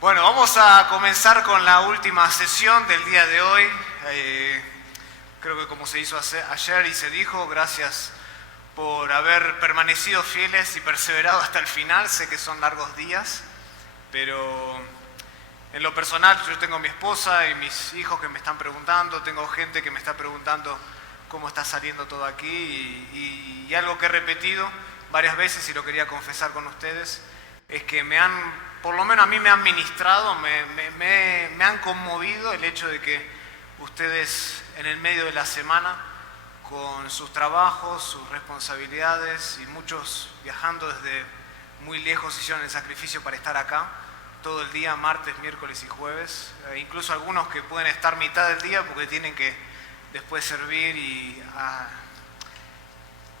Bueno, vamos a comenzar con la última sesión del día de hoy. Creo que como se hizo ayer y se dijo, gracias por haber permanecido fieles y perseverado hasta el final. Sé que son largos días, pero en lo personal yo tengo mi esposa y mis hijos que me están preguntando, tengo gente que me está preguntando cómo está saliendo todo aquí y algo que he repetido varias veces y lo quería confesar con ustedes, es que por lo menos a mí me han ministrado, me han conmovido el hecho de que ustedes en el medio de la semana, con sus trabajos, sus responsabilidades y muchos viajando desde muy lejos, hicieron el sacrificio para estar acá todo el día, martes, miércoles y jueves, incluso algunos que pueden estar mitad del día porque tienen que después servir y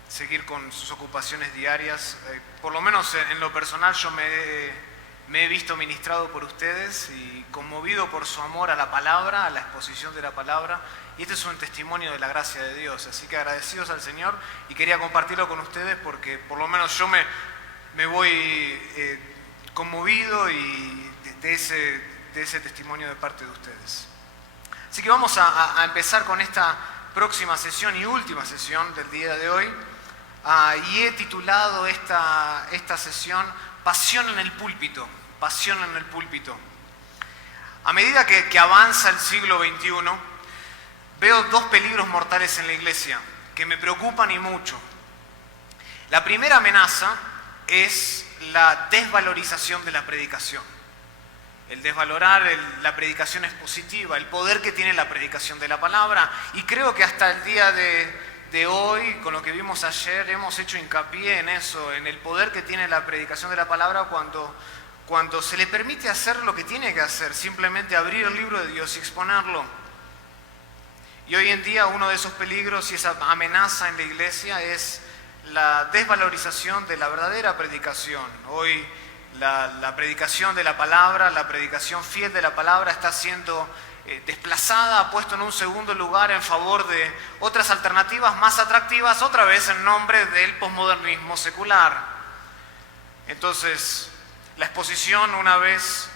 seguir con sus ocupaciones diarias. Por lo menos en lo personal yo me he visto ministrado por ustedes y conmovido por su amor a la palabra, a la exposición de la palabra, y este es un testimonio de la gracia de Dios, así que agradecidos al Señor y quería compartirlo con ustedes porque por lo menos yo me voy conmovido y de ese testimonio de parte de ustedes. Así que vamos a empezar con esta próxima sesión y última sesión del día de hoy, y he titulado esta sesión Pasión en el púlpito. Pasión en el púlpito. A medida que avanza el siglo XXI, veo dos peligros mortales en la iglesia que me preocupan y mucho. La primera amenaza es la desvalorización de la predicación. El desvalorar la predicación expositiva, el poder que tiene la predicación de la palabra. Y creo que hasta el día de hoy, con lo que vimos ayer, hemos hecho hincapié en eso, en el poder que tiene la predicación de la palabra cuando se le permite hacer lo que tiene que hacer, simplemente abrir el libro de Dios y exponerlo. Y hoy en día uno de esos peligros y esa amenaza en la iglesia es la desvalorización de la verdadera predicación. Hoy la predicación de la palabra, la predicación fiel de la palabra está siendo desplazada, puesto en un segundo lugar en favor de otras alternativas más atractivas, otra vez en nombre del posmodernismo secular. Entonces, la exposición, una vez,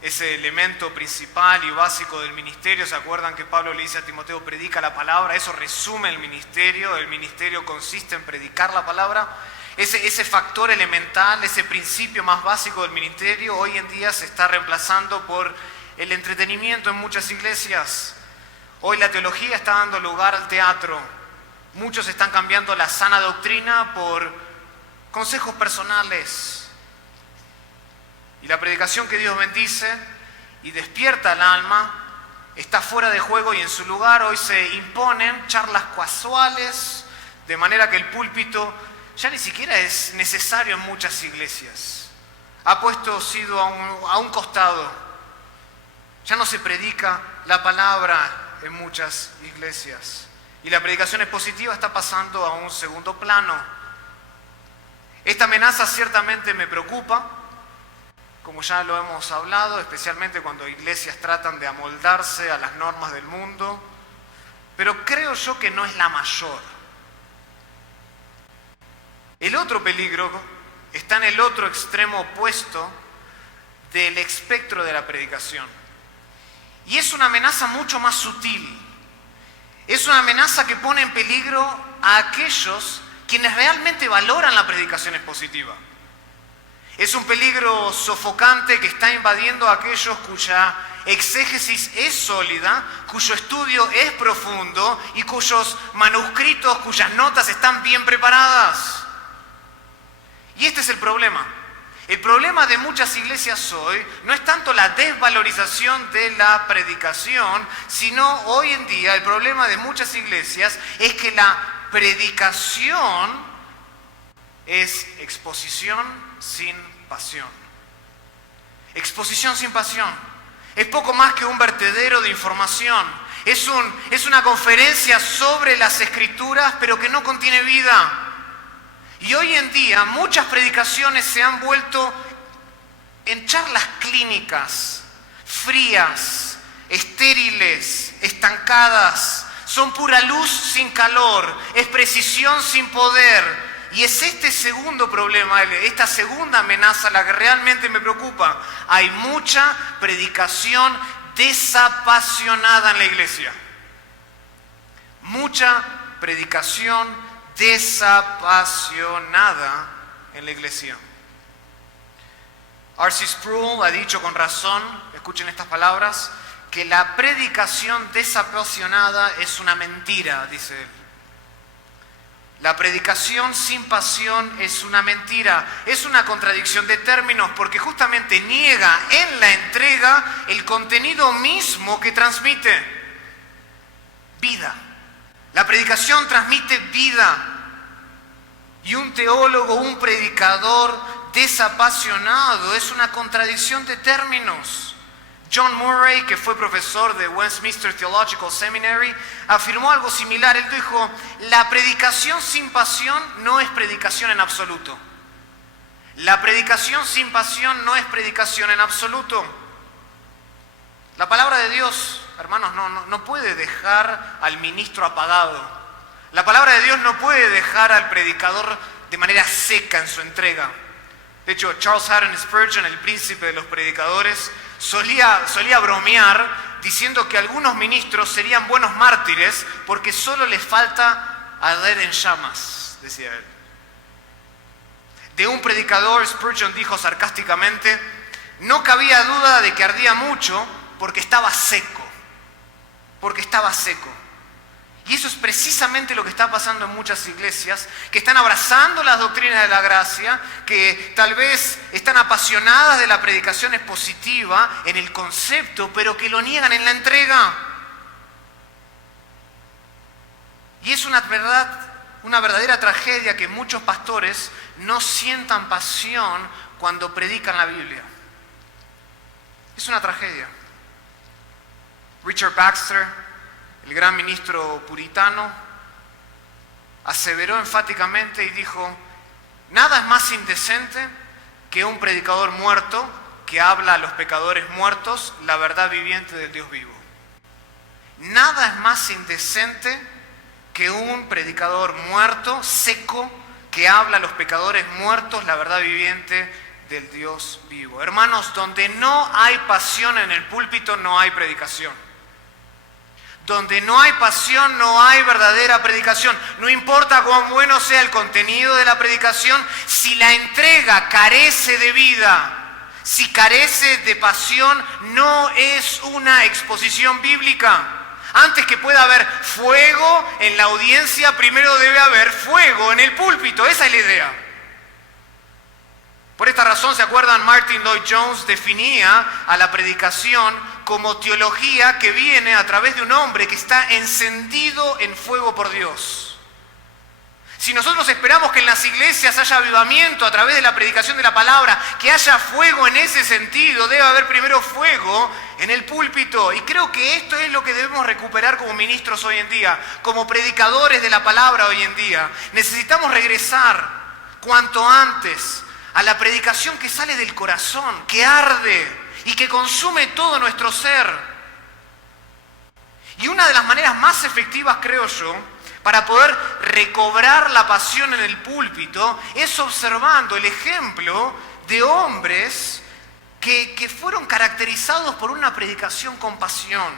ese elemento principal y básico del ministerio. ¿Se acuerdan que Pablo le dice a Timoteo, predica la palabra? Eso resume el ministerio consiste en predicar la palabra. Ese factor elemental, ese principio más básico del ministerio, hoy en día se está reemplazando por el entretenimiento en muchas iglesias. Hoy la teología está dando lugar al teatro. Muchos están cambiando la sana doctrina por consejos personales. Y la predicación que Dios bendice y despierta al alma está fuera de juego y en su lugar hoy se imponen charlas casuales, de manera que el púlpito ya ni siquiera es necesario en muchas iglesias. Ha sido a un costado. Ya no se predica la palabra en muchas iglesias. Y la predicación expositiva está pasando a un segundo plano. Esta amenaza ciertamente me preocupa, como ya lo hemos hablado, especialmente cuando iglesias tratan de amoldarse a las normas del mundo, pero creo yo que no es la mayor. El otro peligro está en el otro extremo opuesto del espectro de la predicación. Y es una amenaza mucho más sutil. Es una amenaza que pone en peligro a aquellos quienes realmente valoran la predicación expositiva. Es un peligro sofocante que está invadiendo a aquellos cuya exégesis es sólida, cuyo estudio es profundo y cuyos manuscritos, cuyas notas están bien preparadas. Y este es el problema. El problema de muchas iglesias hoy no es tanto la desvalorización de la predicación, sino hoy en día el problema de muchas iglesias es que la predicación es exposición sin pasión. Exposición sin pasión. Es poco más que un vertedero de información. Es una conferencia sobre las Escrituras, pero que no contiene vida. Y hoy en día muchas predicaciones se han vuelto en charlas clínicas, frías, estériles, estancadas. Son pura luz sin calor, es precisión sin poder. Y es este segundo problema, esta segunda amenaza la que realmente me preocupa. Hay mucha predicación desapasionada en la iglesia. Mucha predicación desapasionada en la iglesia. R.C. Sproul ha dicho con razón, escuchen estas palabras, que la predicación desapasionada es una mentira, dice él. La predicación sin pasión es una mentira, es una contradicción de términos porque justamente niega en la entrega el contenido mismo que transmite: vida. La predicación transmite vida. Y un teólogo, un predicador desapasionado es una contradicción de términos. John Murray, que fue profesor de Westminster Theological Seminary, afirmó algo similar. Él dijo: la predicación sin pasión no es predicación en absoluto. La predicación sin pasión no es predicación en absoluto. La palabra de Dios, hermanos, no puede dejar al ministro apagado. La palabra de Dios no puede dejar al predicador de manera seca en su entrega. De hecho, Charles Haddon Spurgeon, el príncipe de los predicadores, solía bromear diciendo que algunos ministros serían buenos mártires porque solo les falta arder en llamas, decía él. De un predicador, Spurgeon dijo sarcásticamente: no cabía duda de que ardía mucho porque estaba seco. Porque estaba seco. Y eso es precisamente lo que está pasando en muchas iglesias, que están abrazando las doctrinas de la gracia, que tal vez están apasionadas de la predicación expositiva en el concepto, pero que lo niegan en la entrega. Y es una verdadera tragedia que muchos pastores no sientan pasión cuando predican la Biblia. Es una tragedia. Richard Baxter, el gran ministro puritano, aseveró enfáticamente y dijo: nada es más indecente que un predicador muerto que habla a los pecadores muertos la verdad viviente del Dios vivo. Nada es más indecente que un predicador muerto, seco, que habla a los pecadores muertos la verdad viviente del Dios vivo. Hermanos, donde no hay pasión en el púlpito, no hay predicación. Donde no hay pasión, no hay verdadera predicación. No importa cuán bueno sea el contenido de la predicación, si la entrega carece de vida, si carece de pasión, no es una exposición bíblica. Antes que pueda haber fuego en la audiencia, primero debe haber fuego en el púlpito. Esa es la idea. Por esta razón, ¿se acuerdan? Martin Lloyd-Jones definía a la predicación como teología que viene a través de un hombre que está encendido en fuego por Dios. Si nosotros esperamos que en las iglesias haya avivamiento a través de la predicación de la palabra, que haya fuego en ese sentido, debe haber primero fuego en el púlpito. Y creo que esto es lo que debemos recuperar como ministros hoy en día, como predicadores de la palabra hoy en día. Necesitamos regresar cuanto antes a la predicación que sale del corazón, que arde y que consume todo nuestro ser. Y una de las maneras más efectivas, creo yo, para poder recobrar la pasión en el púlpito es observando el ejemplo de hombres que fueron caracterizados por una predicación con pasión.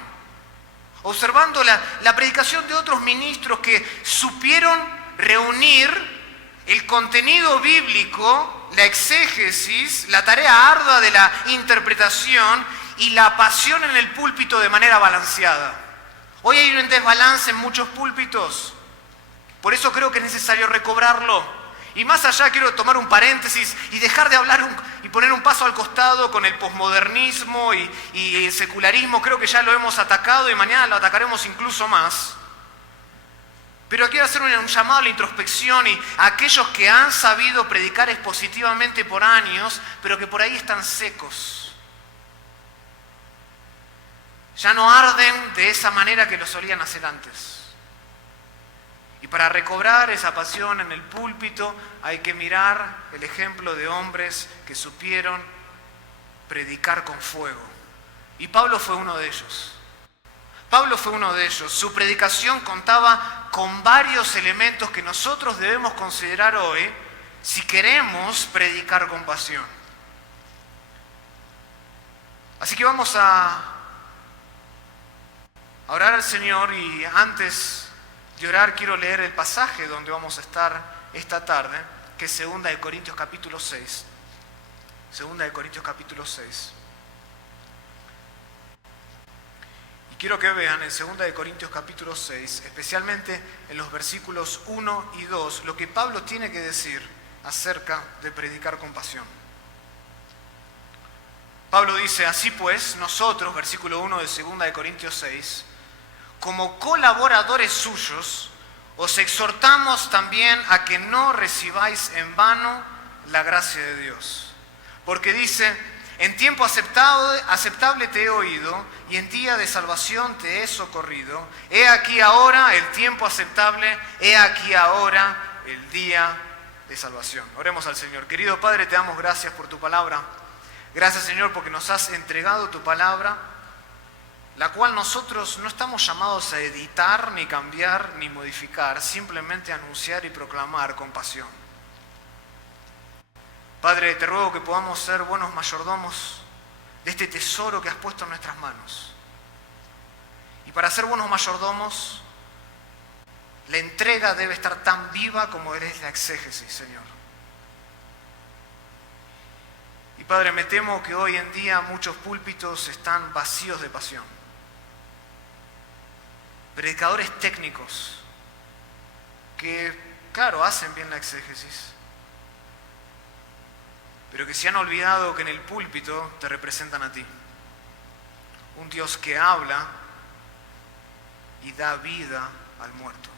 Observando la predicación de otros ministros que supieron reunir el contenido bíblico, la exégesis, la tarea ardua de la interpretación y la pasión en el púlpito de manera balanceada. Hoy hay un desbalance en muchos púlpitos, por eso creo que es necesario recobrarlo. Y más allá quiero tomar un paréntesis y dejar de hablar y poner un paso al costado con el posmodernismo y el secularismo. Creo que ya lo hemos atacado y mañana lo atacaremos incluso más. Pero quiero hacer un llamado a la introspección y a aquellos que han sabido predicar expositivamente por años, pero que por ahí están secos. Ya no arden de esa manera que lo solían hacer antes. Y para recobrar esa pasión en el púlpito hay que mirar el ejemplo de hombres que supieron predicar con fuego. Y Pablo fue uno de ellos. Pablo fue uno de ellos. Su predicación contaba con varios elementos que nosotros debemos considerar hoy si queremos predicar con pasión. Así que vamos a orar al Señor, y antes de orar quiero leer el pasaje donde vamos a estar esta tarde, que es 2 de Corintios capítulo 6. 2 de Corintios capítulo 6. Y quiero que vean en 2 de Corintios capítulo 6, especialmente en los versículos 1 y 2, lo que Pablo tiene que decir acerca de predicar con pasión. Pablo dice: así pues, nosotros, versículo 1 de 2 de Corintios 6, como colaboradores suyos, os exhortamos también a que no recibáis en vano la gracia de Dios. Porque dice: en tiempo aceptable te he oído, y en día de salvación te he socorrido. He aquí ahora el tiempo aceptable, he aquí ahora el día de salvación. Oremos al Señor. Querido Padre, te damos gracias por tu palabra. Gracias, Señor, porque nos has entregado tu palabra, la cual nosotros no estamos llamados a editar, ni cambiar, ni modificar, simplemente anunciar y proclamar con pasión. Padre, te ruego que podamos ser buenos mayordomos de este tesoro que has puesto en nuestras manos. Y para ser buenos mayordomos, la entrega debe estar tan viva como es la exégesis, Señor. Y Padre, me temo que hoy en día muchos púlpitos están vacíos de pasión. Predicadores técnicos que, claro, hacen bien la exégesis, pero que se han olvidado que en el púlpito te representan a ti. Un Dios que habla y da vida al muerto.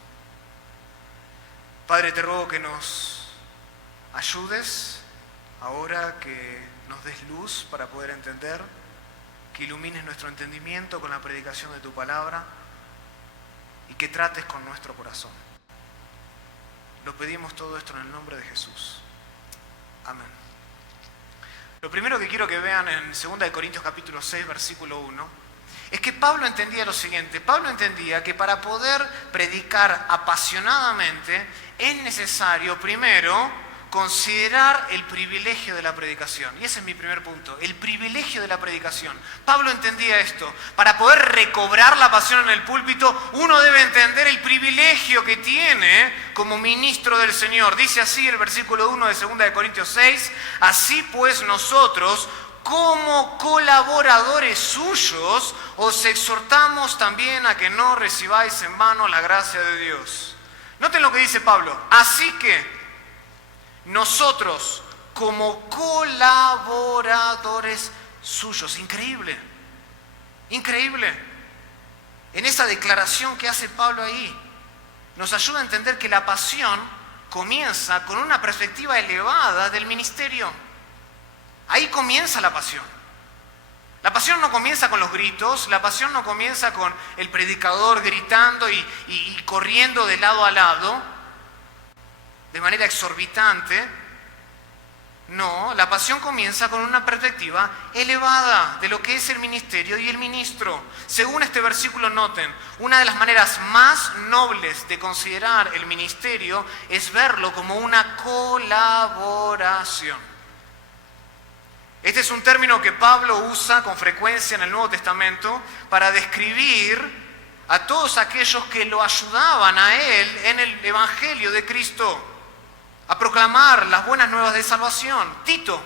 Padre, te ruego que nos ayudes ahora, que nos des luz para poder entender, que ilumines nuestro entendimiento con la predicación de tu palabra y que trates con nuestro corazón. Lo pedimos todo esto en el nombre de Jesús. Amén. Lo primero que quiero que vean en 2 de Corintios capítulo 6, versículo 1, es que Pablo entendía lo siguiente. Pablo entendía que para poder predicar apasionadamente es necesario primero considerar el privilegio de la predicación. Y ese es mi primer punto, el privilegio de la predicación. Pablo entendía esto. Para poder recobrar la pasión en el púlpito, uno debe entender el privilegio que tiene como ministro del Señor. Dice así el versículo 1 de 2 de Corintios 6, así pues nosotros, como colaboradores suyos, os exhortamos también a que no recibáis en vano la gracia de Dios. Noten lo que dice Pablo. Así que nosotros, como colaboradores suyos. Increíble, increíble. En esa declaración que hace Pablo ahí, nos ayuda a entender que la pasión comienza con una perspectiva elevada del ministerio. Ahí comienza la pasión. La pasión no comienza con los gritos, la pasión no comienza con el predicador gritando y corriendo de lado a lado de manera exorbitante. No, la pasión comienza con una perspectiva elevada de lo que es el ministerio y el ministro. Según este versículo, noten, una de las maneras más nobles de considerar el ministerio es verlo como una colaboración. Este es un término que Pablo usa con frecuencia en el Nuevo Testamento para describir a todos aquellos que lo ayudaban a él en el Evangelio de Cristo, a proclamar las buenas nuevas de salvación. Tito,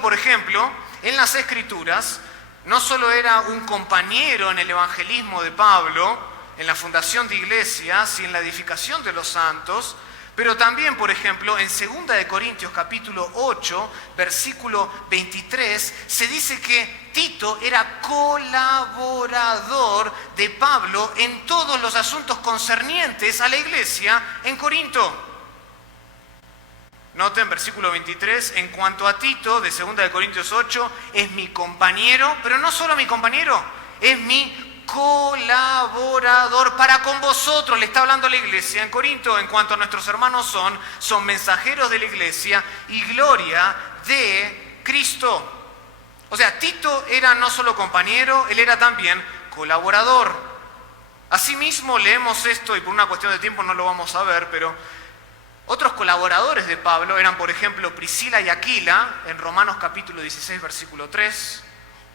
por ejemplo, en las Escrituras, no solo era un compañero en el evangelismo de Pablo, en la fundación de iglesias y en la edificación de los santos, pero también, por ejemplo, en 2 de Corintios capítulo 8, versículo 23, se dice que Tito era colaborador de Pablo en todos los asuntos concernientes a la iglesia en Corinto. Noten versículo 23, en cuanto a Tito, de 2 de Corintios 8, es mi compañero, pero no solo mi compañero, es mi colaborador para con vosotros. Le está hablando a la iglesia en Corinto, en cuanto a nuestros hermanos son mensajeros de la iglesia y gloria de Cristo. O sea, Tito era no solo compañero, él era también colaborador. Asimismo, leemos esto, y por una cuestión de tiempo no lo vamos a ver, pero otros colaboradores de Pablo eran, por ejemplo, Priscila y Aquila, en Romanos capítulo 16, versículo 3,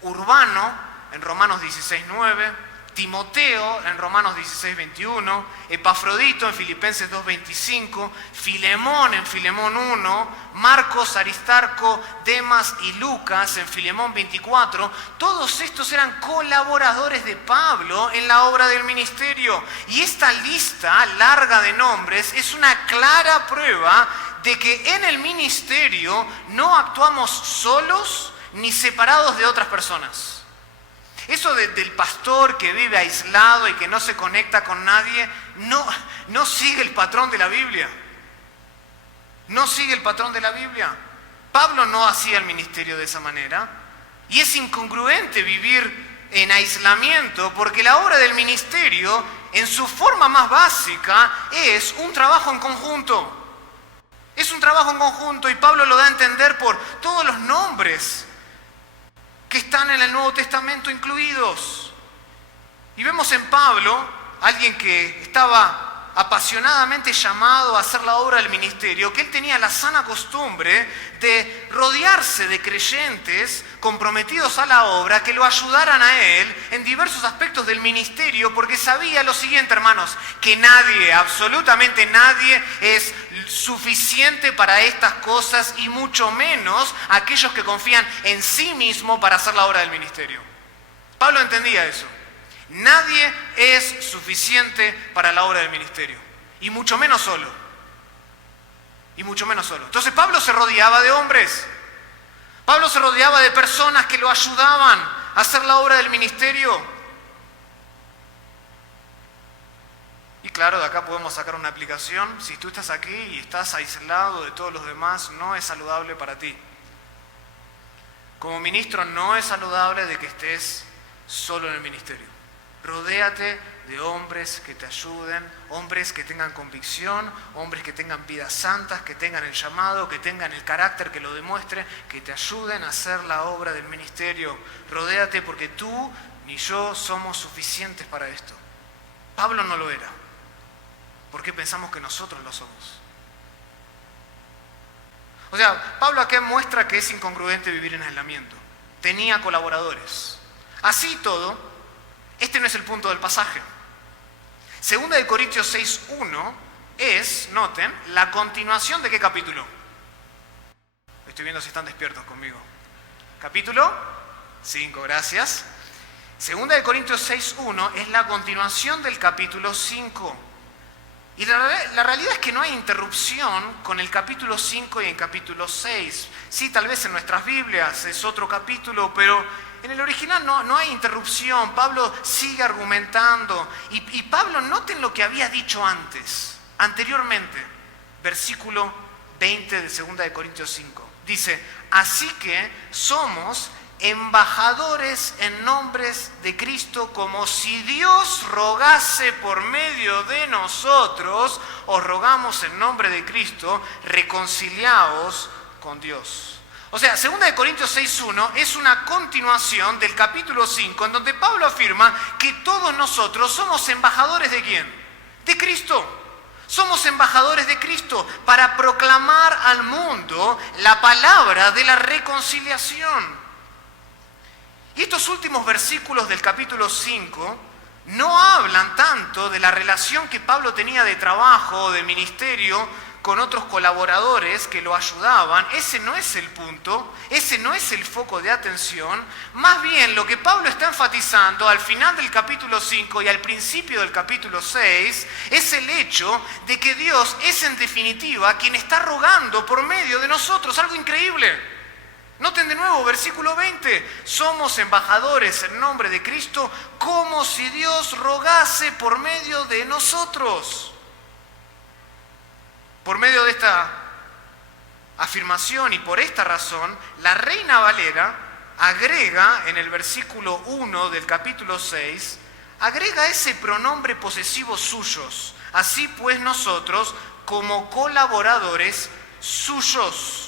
Urbano, en Romanos 16, 9, Timoteo, en Romanos 16, 21, Epafrodito, en Filipenses 2, 25, Filemón, en Filemón 1, Marcos, Aristarco, Demas y Lucas, en Filemón 24. Todos estos eran colaboradores de Pablo en la obra del ministerio. Y esta lista larga de nombres es una clara prueba de que en el ministerio no actuamos solos ni separados de otras personas. Eso del pastor que vive aislado y que no se conecta con nadie, no sigue el patrón de la Biblia. No sigue el patrón de la Biblia. Pablo no hacía el ministerio de esa manera. Y es incongruente vivir en aislamiento porque la obra del ministerio, en su forma más básica, es un trabajo en conjunto. Es un trabajo en conjunto y Pablo lo da a entender por todos los nombres que están en el Nuevo Testamento incluidos. Y vemos en Pablo, alguien que estaba apasionadamente llamado a hacer la obra del ministerio, que él tenía la sana costumbre de rodearse de creyentes comprometidos a la obra que lo ayudaran a él en diversos aspectos del ministerio, porque sabía lo siguiente, hermanos, que nadie, absolutamente nadie, es suficiente para estas cosas y mucho menos aquellos que confían en sí mismo para hacer la obra del ministerio. Pablo entendía eso. Nadie es suficiente para la obra del ministerio, y mucho menos solo. Y mucho menos solo. Entonces Pablo se rodeaba de hombres. Pablo se rodeaba de personas que lo ayudaban a hacer la obra del ministerio. Y claro, de acá podemos sacar una aplicación. Si tú estás aquí y estás aislado de todos los demás, no es saludable para ti. Como ministro no es saludable de que estés solo en el ministerio. Rodéate de hombres que te ayuden, hombres que tengan convicción, hombres que tengan vidas santas, que tengan el llamado, que tengan el carácter que lo demuestre, que te ayuden a hacer la obra del ministerio. Rodéate porque tú ni yo somos suficientes para esto. Pablo no lo era. ¿Por qué pensamos que nosotros lo somos? O sea, Pablo acá muestra que es incongruente vivir en aislamiento. Tenía colaboradores. Así todo, este no es el punto del pasaje. Segunda de Corintios 6:1 es, noten, la continuación de ¿qué capítulo? Estoy viendo si están despiertos conmigo. Capítulo 5, gracias. Segunda de Corintios 6:1 es la continuación del capítulo 5. Y la realidad es que no hay interrupción con el capítulo 5 y el capítulo 6. Sí, tal vez en nuestras Biblias es otro capítulo, pero en el original no hay interrupción. Pablo sigue argumentando. Y Pablo, noten lo que había dicho anteriormente, versículo 20 de 2 de Corintios 5. Dice, así que somos embajadores en nombres de Cristo, como si Dios rogase por medio de nosotros, os rogamos en nombre de Cristo, reconciliaos con Dios. O sea, 2 de Corintios 6:1 es una continuación del capítulo 5, en donde Pablo afirma que todos nosotros somos embajadores ¿de quién? De Cristo. Somos embajadores de Cristo para proclamar al mundo la palabra de la reconciliación. Y estos últimos versículos del capítulo 5 no hablan tanto de la relación que Pablo tenía de trabajo o de ministerio con otros colaboradores que lo ayudaban. Ese no es el punto, ese no es el foco de atención. Más bien lo que Pablo está enfatizando al final del capítulo 5 y al principio del capítulo 6 es el hecho de que Dios es en definitiva quien está rogando por medio de nosotros. Algo increíble. Noten de nuevo, versículo 20, somos embajadores en nombre de Cristo como si Dios rogase por medio de nosotros. Por medio de esta afirmación y por esta razón, la Reina Valera agrega en el versículo 1 del capítulo 6, agrega ese pronombre posesivo suyos. Así pues nosotros, como colaboradores suyos.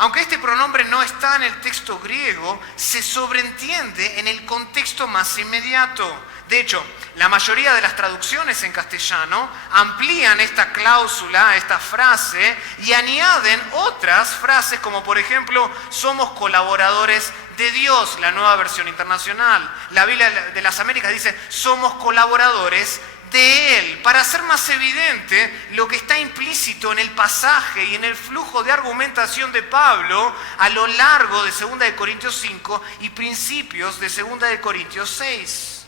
Aunque este pronombre no está en el texto griego, se sobreentiende en el contexto más inmediato. De hecho, la mayoría de las traducciones en castellano amplían esta cláusula, esta frase, y añaden otras frases como por ejemplo, somos colaboradores de Dios, la Nueva Versión Internacional. La Biblia de las Américas dice, somos colaboradores de Él, para hacer más evidente lo que está implícito en el pasaje y en el flujo de argumentación de Pablo a lo largo de 2 de Corintios 5 y principios de 2 de Corintios 6.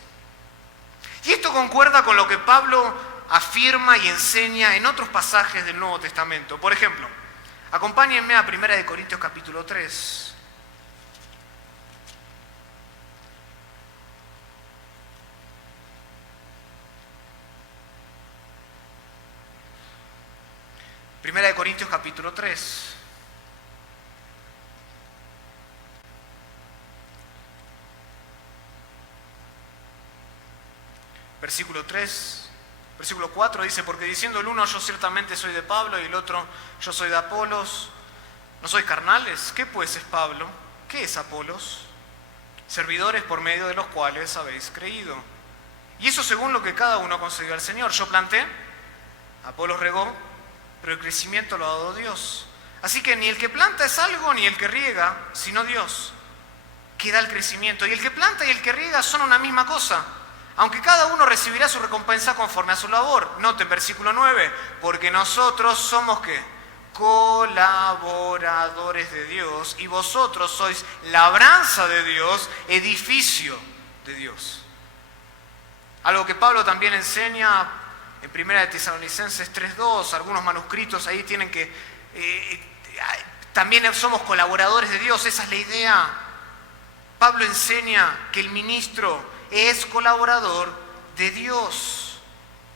Y esto concuerda con lo que Pablo afirma y enseña en otros pasajes del Nuevo Testamento. Por ejemplo, acompáñenme a 1 de Corintios capítulo 3. Primera de Corintios capítulo 3. Versículo 3, versículo 4 dice, porque diciendo el uno, yo ciertamente soy de Pablo, y el otro, yo soy de Apolos, ¿no sois carnales? ¿Qué pues es Pablo? ¿Qué es Apolos? Servidores por medio de los cuales habéis creído. Y eso según lo que cada uno concedió al Señor. Yo planté, Apolos regó, pero el crecimiento lo ha dado Dios. Así que ni el que planta es algo, ni el que riega, sino Dios, que da el crecimiento. Y el que planta y el que riega son una misma cosa, aunque cada uno recibirá su recompensa conforme a su labor. Noten versículo 9, porque nosotros somos ¿qué? Colaboradores de Dios, y vosotros sois labranza de Dios, edificio de Dios. Algo que Pablo también enseña en 1 de Tesalonicenses 3:2, algunos manuscritos ahí tienen que también somos colaboradores de Dios, esa es la idea. Pablo enseña que el ministro es colaborador de Dios.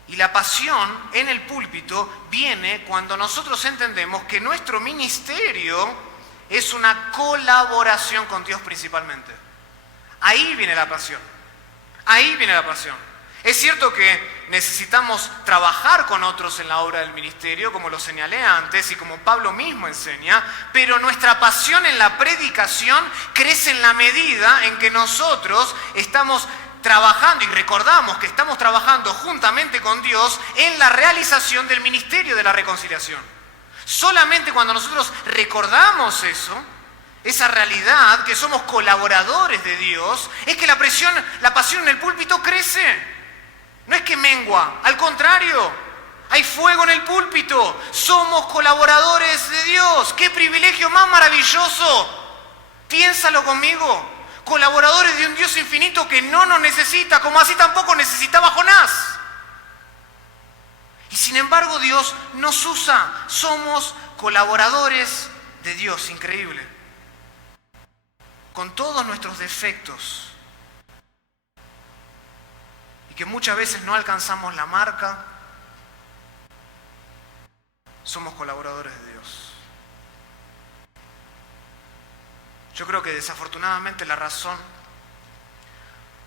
Y la pasión en el púlpito viene cuando nosotros entendemos que nuestro ministerio es una colaboración con Dios principalmente. Ahí viene la pasión. Ahí viene la pasión. Es cierto que necesitamos trabajar con otros en la obra del ministerio, como lo señalé antes y como Pablo mismo enseña, pero nuestra pasión en la predicación crece en la medida en que nosotros estamos trabajando y recordamos que estamos trabajando juntamente con Dios en la realización del ministerio de la reconciliación. Solamente cuando nosotros recordamos eso, esa realidad, que somos colaboradores de Dios, es que la pasión en el púlpito crece. No es que mengua, al contrario, hay fuego en el púlpito. Somos colaboradores de Dios. ¡Qué privilegio más maravilloso! Piénsalo conmigo. Colaboradores de un Dios infinito que no nos necesita, como así tampoco necesitaba Jonás. Y sin embargo Dios nos usa. Somos colaboradores de Dios, increíble. Con todos nuestros defectos. Y que muchas veces no alcanzamos la marca, somos colaboradores de Dios. Yo creo que desafortunadamente la razón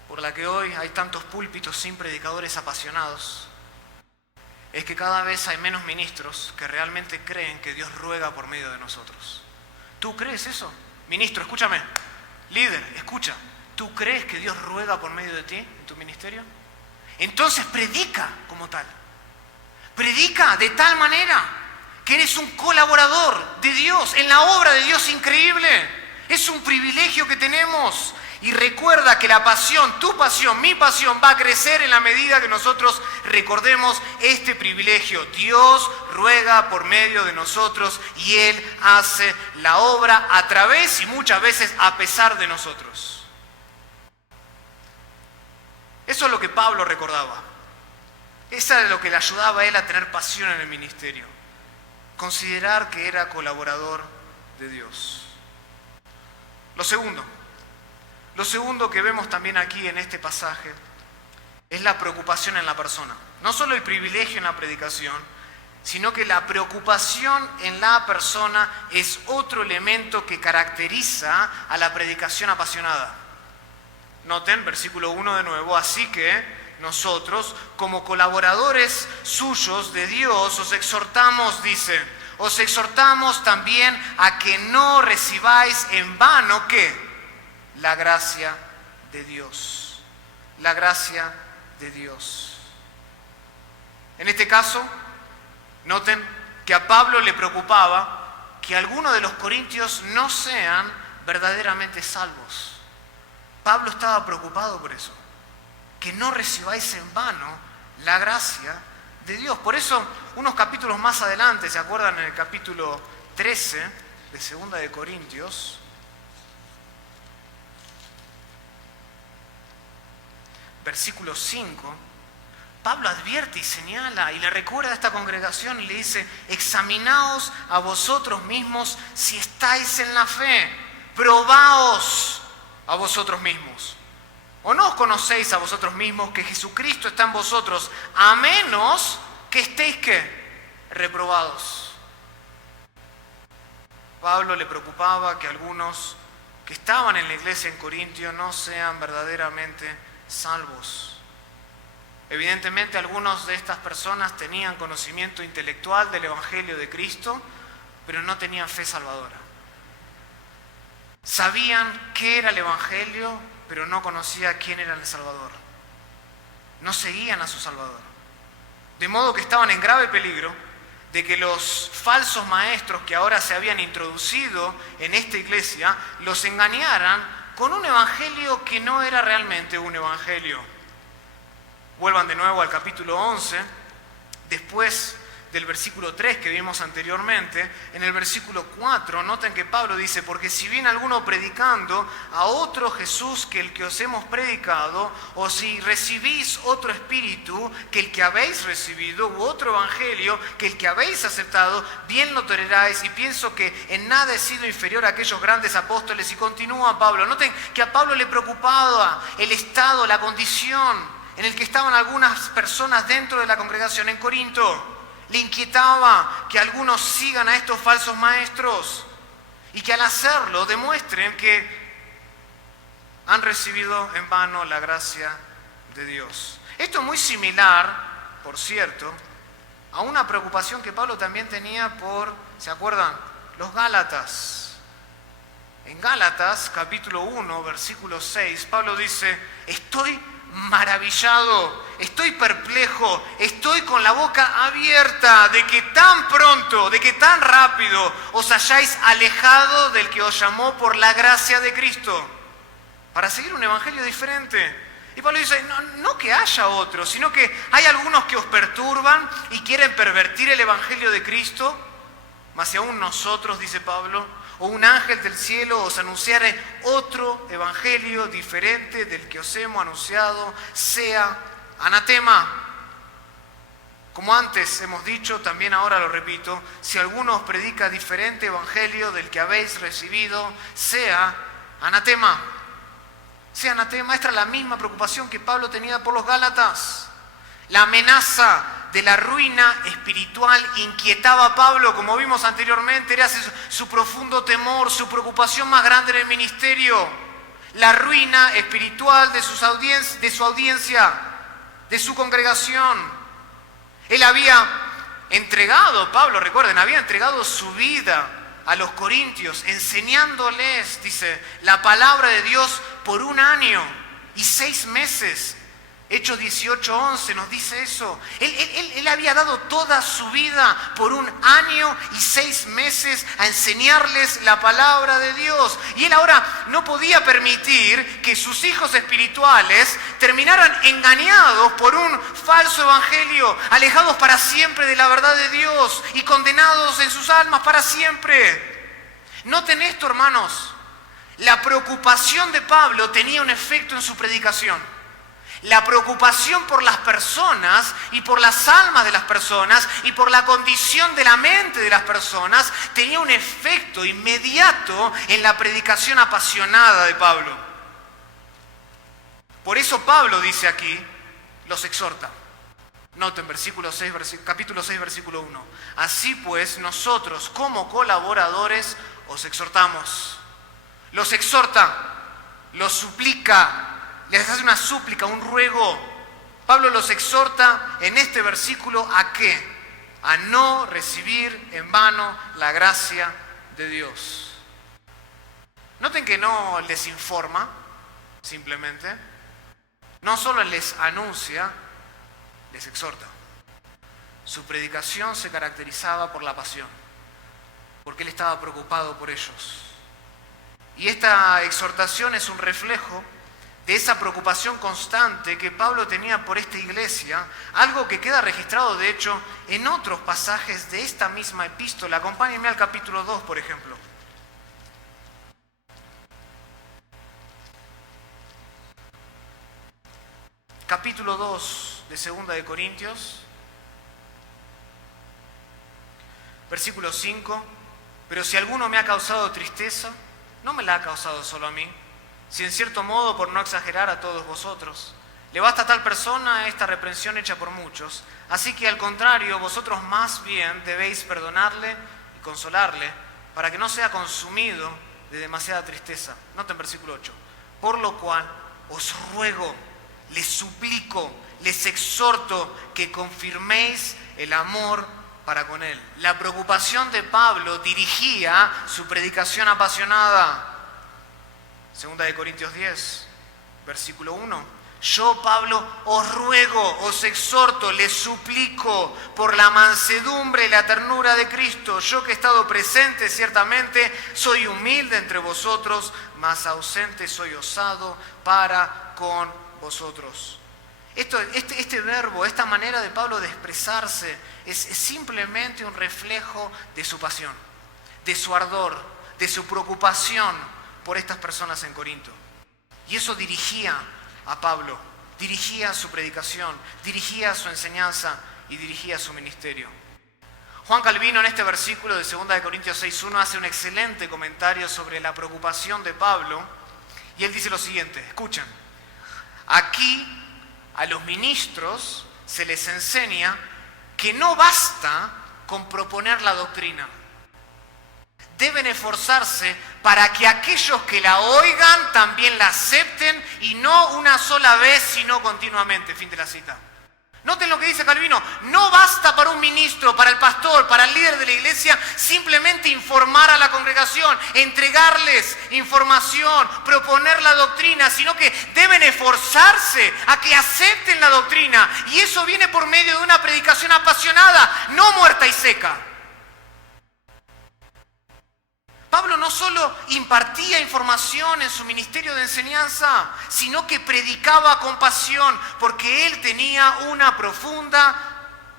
por la que hoy hay tantos púlpitos sin predicadores apasionados es que cada vez hay menos ministros que realmente creen que Dios ruega por medio de nosotros. ¿Tú crees eso? Ministro, escúchame. Líder, escucha. ¿Tú crees que Dios ruega por medio de ti en tu ministerio? Entonces predica como tal. Predica de tal manera que eres un colaborador de Dios en la obra de Dios increíble. Es un privilegio que tenemos. Y recuerda que la pasión, tu pasión, mi pasión va a crecer en la medida que nosotros recordemos este privilegio. Dios ruega por medio de nosotros y Él hace la obra a través y muchas veces a pesar de nosotros. Eso es lo que Pablo recordaba. Eso es lo que le ayudaba a él a tener pasión en el ministerio. Considerar que era colaborador de Dios. Lo segundo que vemos también aquí en este pasaje es la preocupación en la persona. No solo el privilegio en la predicación, sino que la preocupación en la persona es otro elemento que caracteriza a la predicación apasionada. Noten, versículo 1 de nuevo, así que nosotros, como colaboradores suyos de Dios, os exhortamos, dice, os exhortamos también a que no recibáis en vano, ¿qué? La gracia de Dios. La gracia de Dios. En este caso, noten que a Pablo le preocupaba que algunos de los corintios no sean verdaderamente salvos. Pablo estaba preocupado por eso, que no recibáis en vano la gracia de Dios. Por eso, unos capítulos más adelante, ¿se acuerdan? En el capítulo 13 de 2 de Corintios, versículo 5, Pablo advierte y señala y le recuerda a esta congregación y le dice: examinaos a vosotros mismos si estáis en la fe, probaos a vosotros mismos. ¿O no os conocéis a vosotros mismos que Jesucristo está en vosotros, a menos que estéis ¿qué? Reprobados? Pablo le preocupaba que algunos que estaban en la iglesia en Corintio no sean verdaderamente salvos. Evidentemente algunos de estas personas tenían conocimiento intelectual del Evangelio de Cristo, pero no tenían fe salvadora. Sabían qué era el Evangelio, pero no conocían quién era el Salvador. No seguían a su Salvador. De modo que estaban en grave peligro de que los falsos maestros que ahora se habían introducido en esta iglesia los engañaran con un evangelio que no era realmente un evangelio. Vuelvan de nuevo al capítulo 11, después del versículo 3 que vimos anteriormente. En el versículo 4, noten que Pablo dice: porque si viene alguno predicando a otro Jesús que el que os hemos predicado, o si recibís otro espíritu que el que habéis recibido, u otro evangelio que el que habéis aceptado, bien lo toleraréis, y pienso que en nada he sido inferior a aquellos grandes apóstoles. Y continúa Pablo. Noten que a Pablo le preocupaba el estado, la condición en el que estaban algunas personas dentro de la congregación en Corinto. Le inquietaba que algunos sigan a estos falsos maestros y que al hacerlo demuestren que han recibido en vano la gracia de Dios. Esto es muy similar, por cierto, a una preocupación que Pablo también tenía por, ¿se acuerdan?, los Gálatas. En Gálatas, capítulo 1, versículo 6, Pablo dice: estoy maravillado, estoy perplejo, estoy con la boca abierta de que tan pronto, de que tan rápido os hayáis alejado del que os llamó por la gracia de Cristo para seguir un evangelio diferente. Y Pablo dice: no que haya otro, sino que hay algunos que os perturban y quieren pervertir el evangelio de Cristo, mas si aún nosotros, dice Pablo, o un ángel del cielo os anunciare otro evangelio diferente del que os hemos anunciado, sea anatema. Como antes hemos dicho, también ahora lo repito: si alguno os predica diferente evangelio del que habéis recibido, sea anatema. Sea anatema. Esta es la misma preocupación que Pablo tenía por los Gálatas. La amenaza de la ruina espiritual inquietaba a Pablo, como vimos anteriormente. Era su profundo temor, su preocupación más grande en el ministerio. La ruina espiritual de su audiencia, de su congregación. Él había entregado, Pablo, recuerden, había entregado su vida a los corintios, enseñándoles, dice, la palabra de Dios por 1 año y 6 meses. Hechos 18:11 nos dice eso. Él había dado toda su vida por 1 año y 6 meses a enseñarles la palabra de Dios. Y él ahora no podía permitir que sus hijos espirituales terminaran engañados por un falso evangelio, alejados para siempre de la verdad de Dios y condenados en sus almas para siempre. Noten esto, hermanos. La preocupación de Pablo tenía un efecto en su predicación. La preocupación por las personas y por las almas de las personas y por la condición de la mente de las personas tenía un efecto inmediato en la predicación apasionada de Pablo. Por eso Pablo dice aquí, los exhorta. Noten capítulo 6, versículo 1. Así pues, nosotros como colaboradores os exhortamos. Los exhorta, los suplica, les hace una súplica, un ruego. Pablo los exhorta en este versículo ¿a qué? a no recibir en vano la gracia de Dios. Noten que no les informa, simplemente, no solo les anuncia, les exhorta. Su predicación se caracterizaba por la pasión, porque él estaba preocupado por ellos. Y esta exhortación es un reflejo de esa preocupación constante que Pablo tenía por esta iglesia, algo que queda registrado de hecho en otros pasajes de esta misma epístola. Acompáñenme al capítulo 2, por ejemplo. Capítulo 2 de 2 de Corintios, versículo 5. Pero si alguno me ha causado tristeza, no me la ha causado solo a mí, si en cierto modo, por no exagerar, a todos vosotros. Le basta a tal persona esta reprensión hecha por muchos, así que al contrario, vosotros más bien debéis perdonarle y consolarle, para que no sea consumido de demasiada tristeza. Noten versículo 8. Por lo cual os ruego, les suplico, les exhorto que confirméis el amor para con él. La preocupación de Pablo dirigía su predicación apasionada. 2 de Corintios 10, versículo 1. Yo, Pablo, os ruego, os exhorto, les suplico por la mansedumbre y la ternura de Cristo. Yo que he estado presente, ciertamente, soy humilde entre vosotros, mas ausente soy osado para con vosotros. Este verbo, esta manera de Pablo de expresarse, es simplemente un reflejo de su pasión, de su ardor, de su preocupación por estas personas en Corinto. Y eso dirigía a Pablo, dirigía su predicación, dirigía su enseñanza y dirigía su ministerio. Juan Calvino en este versículo de 2 de Corintios 6.1 hace un excelente comentario sobre la preocupación de Pablo y él dice lo siguiente, escuchen, aquí a los ministros se les enseña que no basta con proponer la doctrina. Deben esforzarse para que aquellos que la oigan también la acepten y no una sola vez, sino continuamente. Fin de la cita. Noten lo que dice Calvino. No basta para un ministro, para el pastor, para el líder de la iglesia, simplemente informar a la congregación, entregarles información, proponer la doctrina, sino que deben esforzarse a que acepten la doctrina. Y eso viene por medio de una predicación apasionada, no muerta y seca. Pablo no solo impartía información en su ministerio de enseñanza, sino que predicaba con pasión, porque él tenía una profunda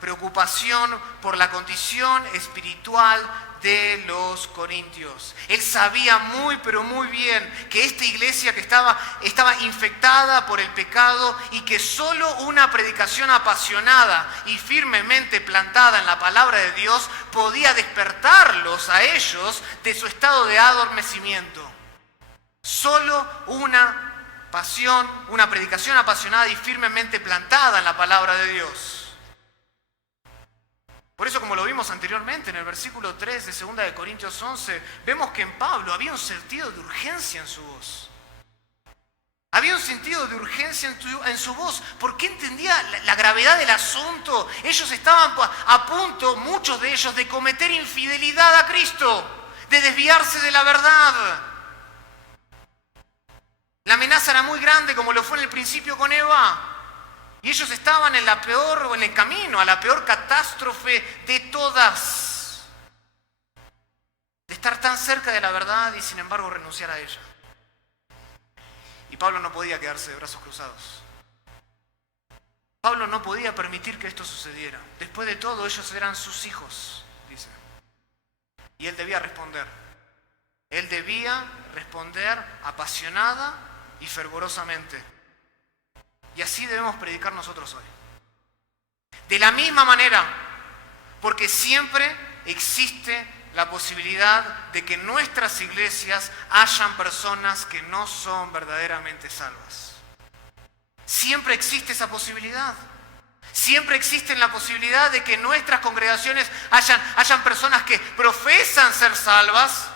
preocupación por la condición espiritual de los corintios. Él sabía muy, pero muy bien que esta iglesia que estaba infectada por el pecado y que solo una predicación apasionada y firmemente plantada en la palabra de Dios podía despertarlos a ellos de su estado de adormecimiento. Solo una pasión, una predicación apasionada y firmemente plantada en la palabra de Dios. Por eso, como lo vimos anteriormente en el versículo 3 de 2 de Corintios 11, vemos que en Pablo había un sentido de urgencia en su voz. Había un sentido de urgencia en su voz, porque entendía la gravedad del asunto. Ellos estaban a punto, muchos de ellos, de cometer infidelidad a Cristo, de desviarse de la verdad. La amenaza era muy grande, como lo fue en el principio con Eva. Y ellos estaban en el camino a la peor catástrofe de todas. De estar tan cerca de la verdad y sin embargo renunciar a ella. Y Pablo no podía quedarse de brazos cruzados. Pablo no podía permitir que esto sucediera. Después de todo, ellos eran sus hijos, dice. Y él debía responder. Él debía responder apasionada y fervorosamente. Y así debemos predicar nosotros hoy. De la misma manera, porque siempre existe la posibilidad de que en nuestras iglesias hayan personas que no son verdaderamente salvas. Siempre existe esa posibilidad. Siempre existe la posibilidad de que en nuestras congregaciones hayan personas que profesan ser salvas,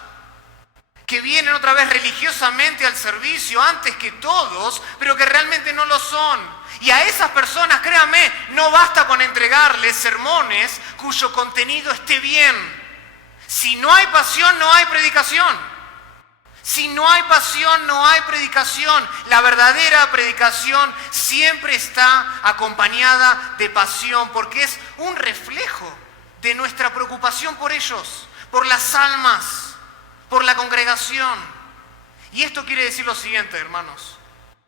que vienen otra vez religiosamente al servicio antes que todos, pero que realmente no lo son. Y a esas personas, créanme, no basta con entregarles sermones cuyo contenido esté bien. Si no hay pasión, no hay predicación. Si no hay pasión, no hay predicación. La verdadera predicación siempre está acompañada de pasión, porque es un reflejo de nuestra preocupación por ellos, por las almas, por la congregación. Y esto quiere decir lo siguiente, hermanos.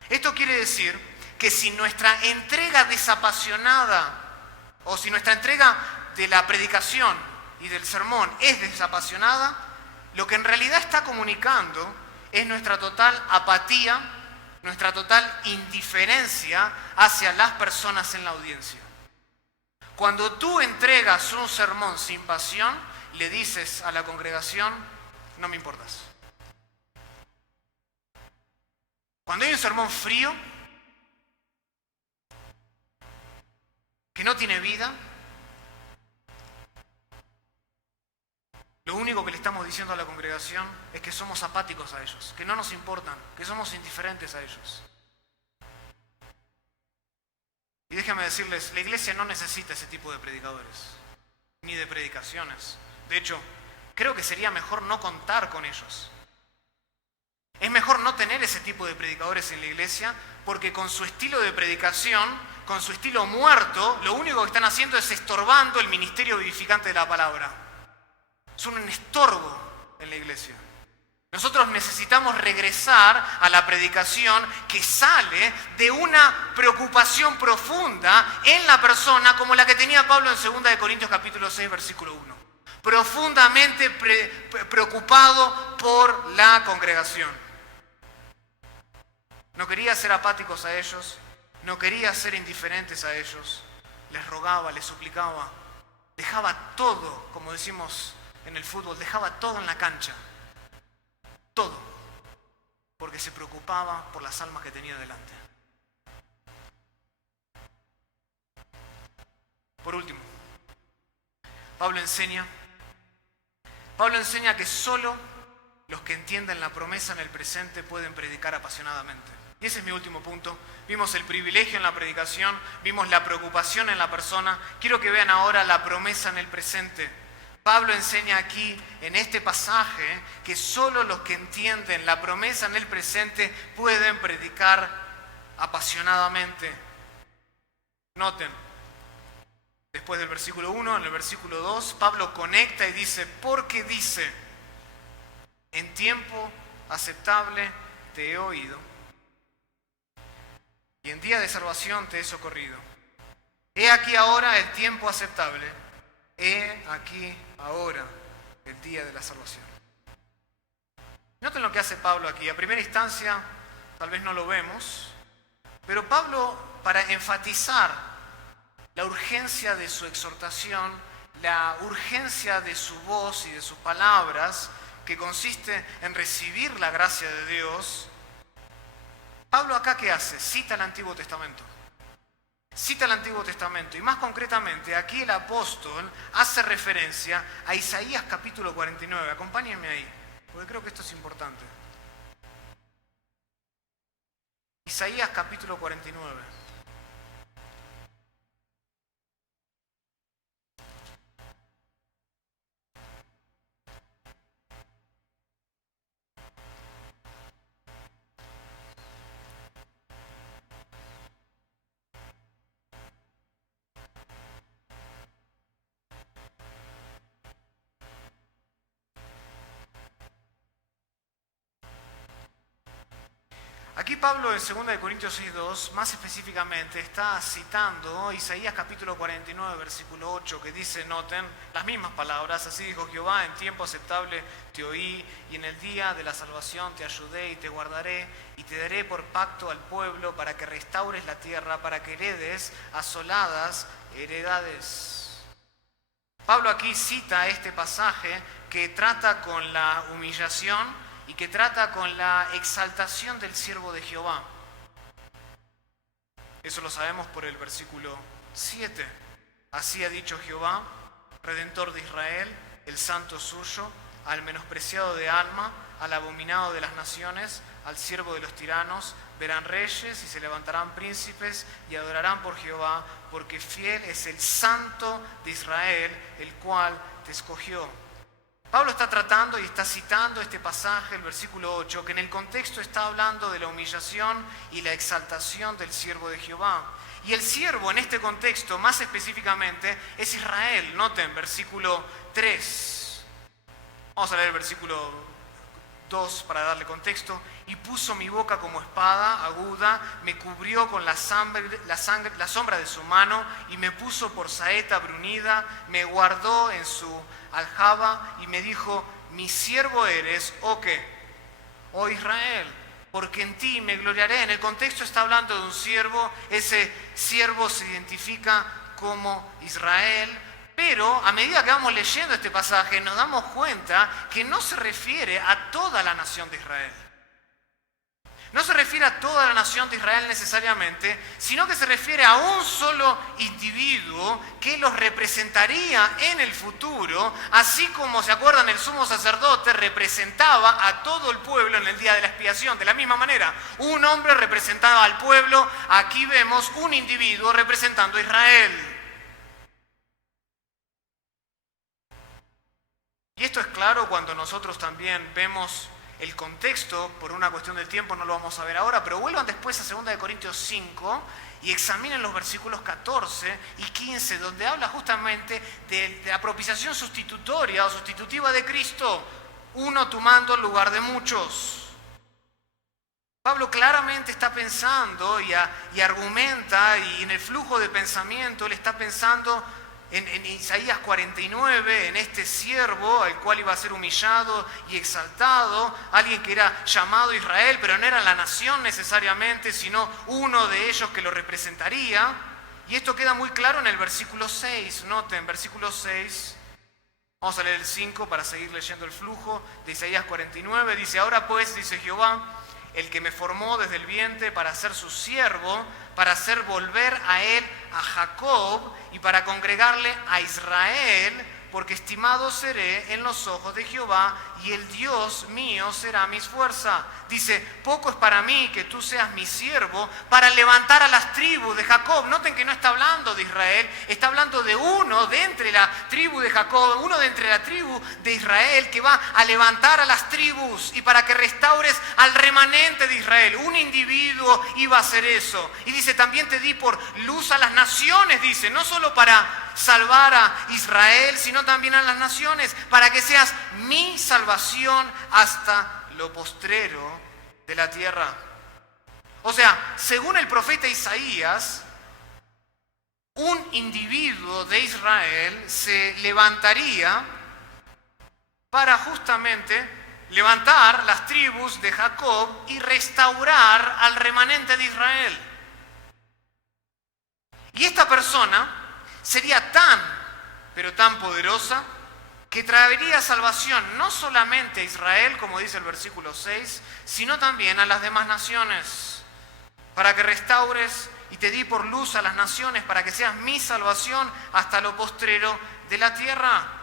Esto quiere decir que si nuestra entrega desapasionada, o si nuestra entrega de la predicación y del sermón es desapasionada, lo que en realidad está comunicando es nuestra total apatía, nuestra total indiferencia hacia las personas en la audiencia. Cuando tú entregas un sermón sin pasión, le dices a la congregación, no me importas. Cuando hay un sermón frío, que no tiene vida, lo único que le estamos diciendo a la congregación es que somos apáticos a ellos, que no nos importan, que somos indiferentes a ellos. Y déjenme decirles, la iglesia no necesita ese tipo de predicadores, ni de predicaciones. De hecho, creo que sería mejor no contar con ellos. Es mejor no tener ese tipo de predicadores en la iglesia, porque con su estilo de predicación, con su estilo muerto, lo único que están haciendo es estorbando el ministerio vivificante de la palabra. Son un estorbo en la iglesia. Nosotros necesitamos regresar a la predicación que sale de una preocupación profunda en la persona, como la que tenía Pablo en 2 de Corintios capítulo 6, versículo 1. Profundamente preocupado por la congregación. No quería ser apáticos a ellos, no quería ser indiferentes a ellos. Les rogaba, les suplicaba, dejaba todo, como decimos en el fútbol, dejaba todo en la cancha. Todo. Porque se preocupaba por las almas que tenía delante. Por último, Pablo enseña que solo los que entienden la promesa en el presente pueden predicar apasionadamente. Y ese es mi último punto. Vimos el privilegio en la predicación, vimos la preocupación en la persona. Quiero que vean ahora la promesa en el presente. Pablo enseña aquí, en este pasaje, que solo los que entienden la promesa en el presente pueden predicar apasionadamente. Noten, después del versículo 1, en el versículo 2, Pablo conecta y dice, porque dice, en tiempo aceptable te he oído, y en día de salvación te he socorrido. He aquí ahora el tiempo aceptable, he aquí ahora el día de la salvación. Noten lo que hace Pablo aquí. A primera instancia, tal vez no lo vemos, pero Pablo, para enfatizar la urgencia de su exhortación, la urgencia de su voz y de sus palabras, que consiste en recibir la gracia de Dios, Pablo acá ¿qué hace? Cita el Antiguo Testamento. Cita el Antiguo Testamento y más concretamente aquí el apóstol hace referencia a Isaías capítulo 49. Acompáñenme ahí, porque creo que esto es importante. Isaías capítulo 49. Aquí Pablo en 2 de Corintios 6:2, más específicamente, está citando Isaías capítulo 49, versículo 8, que dice, noten, las mismas palabras, así dijo Jehová, en tiempo aceptable te oí, y en el día de la salvación te ayudé y te guardaré, y te daré por pacto al pueblo para que restaures la tierra, para que heredes asoladas heredades. Pablo aquí cita este pasaje que trata con la humillación y que trata con la exaltación del siervo de Jehová. Eso lo sabemos por el versículo 7. Así ha dicho Jehová, Redentor de Israel, el santo suyo, al menospreciado de alma, al abominado de las naciones, al siervo de los tiranos. Verán reyes y se levantarán príncipes y adorarán por Jehová, porque fiel es el Santo de Israel, el cual te escogió. Pablo está tratando y está citando este pasaje, el versículo 8, que en el contexto está hablando de la humillación y la exaltación del siervo de Jehová. Y el siervo en este contexto, más específicamente, es Israel. Noten, versículo 3. Vamos a leer el versículo 2 para darle contexto. Y puso mi boca como espada aguda, me cubrió con la sombra de su mano y me puso por saeta brunida, me guardó en su aljaba y me dijo: mi siervo eres, ¿o qué? Oh Israel, porque en ti me gloriaré. En el contexto está hablando de un siervo, ese siervo se identifica como Israel, pero a medida que vamos leyendo este pasaje nos damos cuenta que no se refiere a toda la nación de Israel. No se refiere a toda la nación de Israel necesariamente, sino que se refiere a un solo individuo que los representaría en el futuro, así como, ¿se acuerdan? El sumo sacerdote representaba a todo el pueblo en el día de la expiación. De la misma manera, un hombre representaba al pueblo, aquí vemos un individuo representando a Israel. Y esto es claro cuando nosotros también vemos el contexto. Por una cuestión del tiempo no lo vamos a ver ahora, pero vuelvan después a 2 Corintios 5 y examinen los versículos 14 y 15, donde habla justamente de la propiciación sustitutoria o sustitutiva de Cristo, uno tomando el lugar de muchos. Pablo claramente está pensando y argumenta, y en el flujo de pensamiento él está pensando en Isaías 49, en este siervo al cual iba a ser humillado y exaltado, alguien que era llamado Israel, pero no era la nación necesariamente, sino uno de ellos que lo representaría. Y esto queda muy claro en el versículo 6. Noten, versículo 6. Vamos a leer el 5 para seguir leyendo el flujo de Isaías 49. Dice: ahora pues, dice Jehová, el que me formó desde el vientre para ser su siervo, para hacer volver a él a Jacob y para congregarle a Israel, porque estimado seré en los ojos de Jehová y el Dios mío será mi fuerza. Dice: poco es para mí que tú seas mi siervo para levantar a las tribus de Jacob. Noten que no está hablando de Israel, está hablando de uno de entre la tribu de Jacob, uno de entre la tribu de Israel que va a levantar a las tribus y para que restaures al remanente de Israel. Un individuo iba a hacer eso. Y dice: también te di por luz a las naciones, dice, no solo para salvar a Israel, sino también a las naciones, para que seas mi salvación hasta lo postrero de la tierra. O sea, según el profeta Isaías, un individuo de Israel se levantaría para justamente levantar las tribus de Jacob y restaurar al remanente de Israel. Y esta persona sería tan, pero tan poderosa, que traería salvación no solamente a Israel, como dice el versículo 6, sino también a las demás naciones, para que restaures y te di por luz a las naciones, para que seas mi salvación hasta lo postrero de la tierra.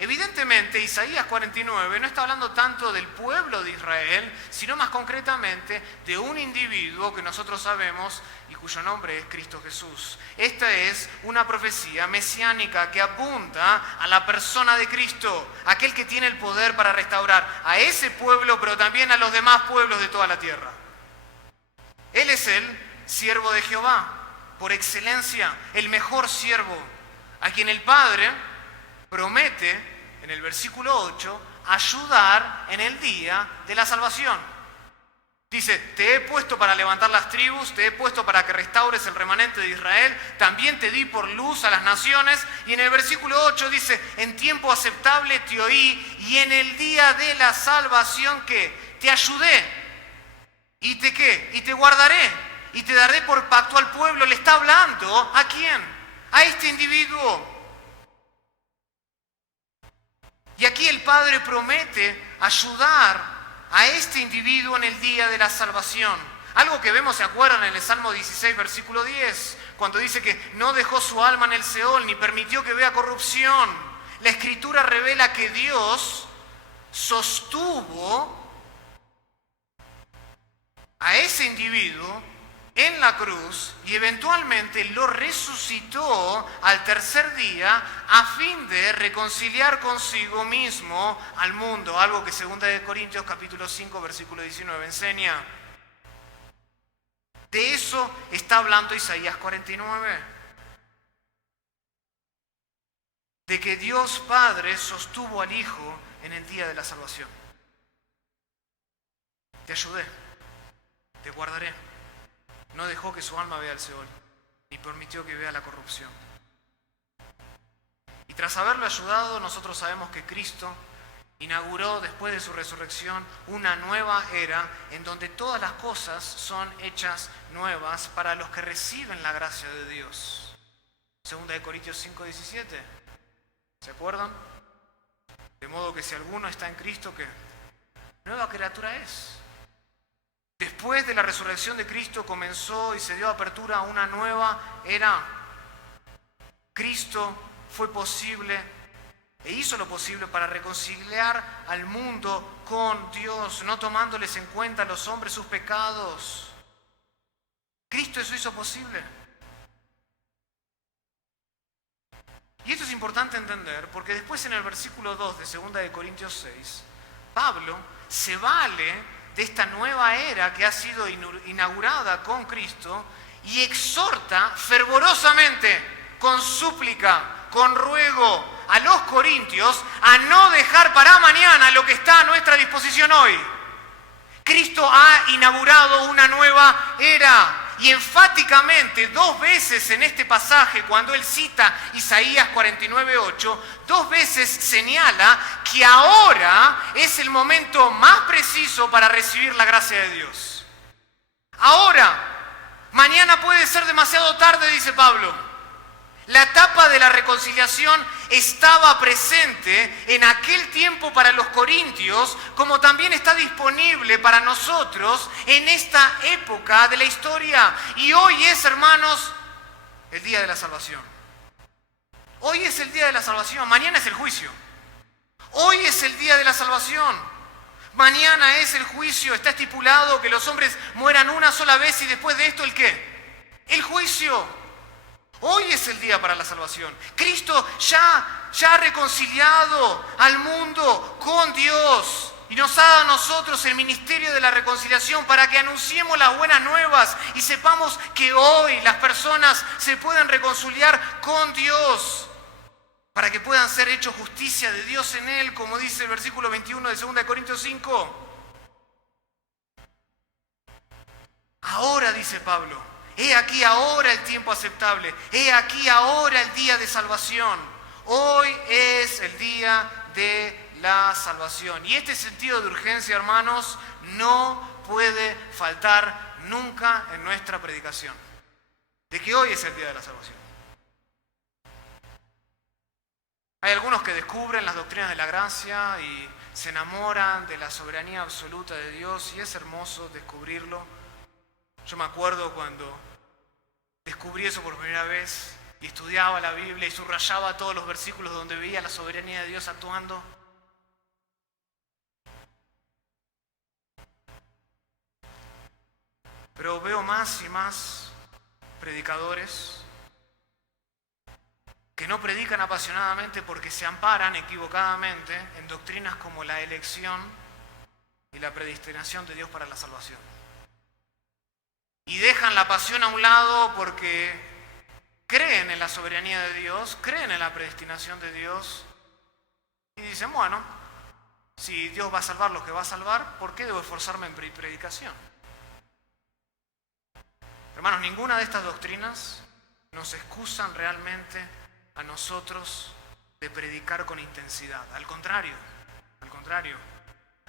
Evidentemente, Isaías 49 no está hablando tanto del pueblo de Israel, sino más concretamente de un individuo que nosotros sabemos y cuyo nombre es Cristo Jesús. Esta es una profecía mesiánica que apunta a la persona de Cristo, aquel que tiene el poder para restaurar a ese pueblo, pero también a los demás pueblos de toda la tierra. Él es el siervo de Jehová, por excelencia, el mejor siervo, a quien el Padre promete, en el versículo 8, ayudar en el día de la salvación. Dice: te he puesto para levantar las tribus, te he puesto para que restaures el remanente de Israel, también te di por luz a las naciones. Y en el versículo 8 dice: en tiempo aceptable te oí y en el día de la salvación que te ayudé y te ¿qué? Y te guardaré y te daré por pacto al pueblo. Le está hablando ¿a quién? A este individuo. Y aquí el Padre promete ayudar a este individuo en el día de la salvación. Algo que vemos, ¿se acuerdan? En el Salmo 16, versículo 10, cuando dice que no dejó su alma en el Seol, ni permitió que vea corrupción. La Escritura revela que Dios sostuvo a ese individuo en la cruz y eventualmente lo resucitó al tercer día a fin de reconciliar consigo mismo al mundo, algo que 2 Corintios capítulo 5 versículo 19 enseña. De eso está hablando Isaías 49. De que Dios Padre sostuvo al Hijo en el día de la salvación. Te ayudé, te guardaré. No dejó que su alma vea el Seol, ni permitió que vea la corrupción. Y tras haberlo ayudado, nosotros sabemos que Cristo inauguró después de su resurrección una nueva era en donde todas las cosas son hechas nuevas para los que reciben la gracia de Dios. 2 Corintios 5:17. ¿Se acuerdan? De modo que si alguno está en Cristo, ¿qué? Nueva criatura es. Después de la resurrección de Cristo comenzó y se dio apertura a una nueva era. Cristo fue posible e hizo lo posible para reconciliar al mundo con Dios, no tomándoles en cuenta a los hombres sus pecados. Cristo eso hizo posible. Y esto es importante entender porque después en el versículo 2 de 2 Corintios 6, Pablo se vale de esta nueva era que ha sido inaugurada con Cristo y exhorta fervorosamente, con súplica, con ruego a los corintios a no dejar para mañana lo que está a nuestra disposición hoy. Cristo ha inaugurado una nueva era. Y enfáticamente, 2 veces en este pasaje, cuando él cita Isaías 49:8, 2 veces señala que ahora es el momento más preciso para recibir la gracia de Dios. Ahora, mañana puede ser demasiado tarde, dice Pablo. La etapa de la reconciliación estaba presente en aquel tiempo para los corintios, como también está disponible para nosotros en esta época de la historia. Y hoy es, hermanos, el día de la salvación. Hoy es el día de la salvación, mañana es el juicio. Hoy es el día de la salvación. Mañana es el juicio, está estipulado que los hombres mueran una sola vez y después de esto, ¿el qué? El juicio. Hoy es el día para la salvación. Cristo ya ha reconciliado al mundo con Dios y nos ha dado a nosotros el ministerio de la reconciliación para que anunciemos las buenas nuevas y sepamos que hoy las personas se pueden reconciliar con Dios para que puedan ser hechos justicia de Dios en Él, como dice el versículo 21 de 2 Corintios 5. Ahora, dice Pablo, he aquí ahora el tiempo aceptable, he aquí ahora el día de salvación. Hoy es el día de la salvación. Y este sentido de urgencia, hermanos, no puede faltar nunca en nuestra predicación. De que hoy es el día de la salvación. Hay algunos que descubren las doctrinas de la gracia y se enamoran de la soberanía absoluta de Dios y es hermoso descubrirlo. Yo me acuerdo cuando descubrí eso por primera vez y estudiaba la Biblia y subrayaba todos los versículos donde veía la soberanía de Dios actuando. Pero veo más y más predicadores que no predican apasionadamente porque se amparan equivocadamente en doctrinas como la elección y la predestinación de Dios para la salvación. Y dejan la pasión a un lado porque creen en la soberanía de Dios, creen en la predestinación de Dios y dicen, bueno, si Dios va a salvar lo que va a salvar, ¿por qué debo esforzarme en predicación? Hermanos, ninguna de estas doctrinas nos excusan realmente a nosotros de predicar con intensidad. Al contrario.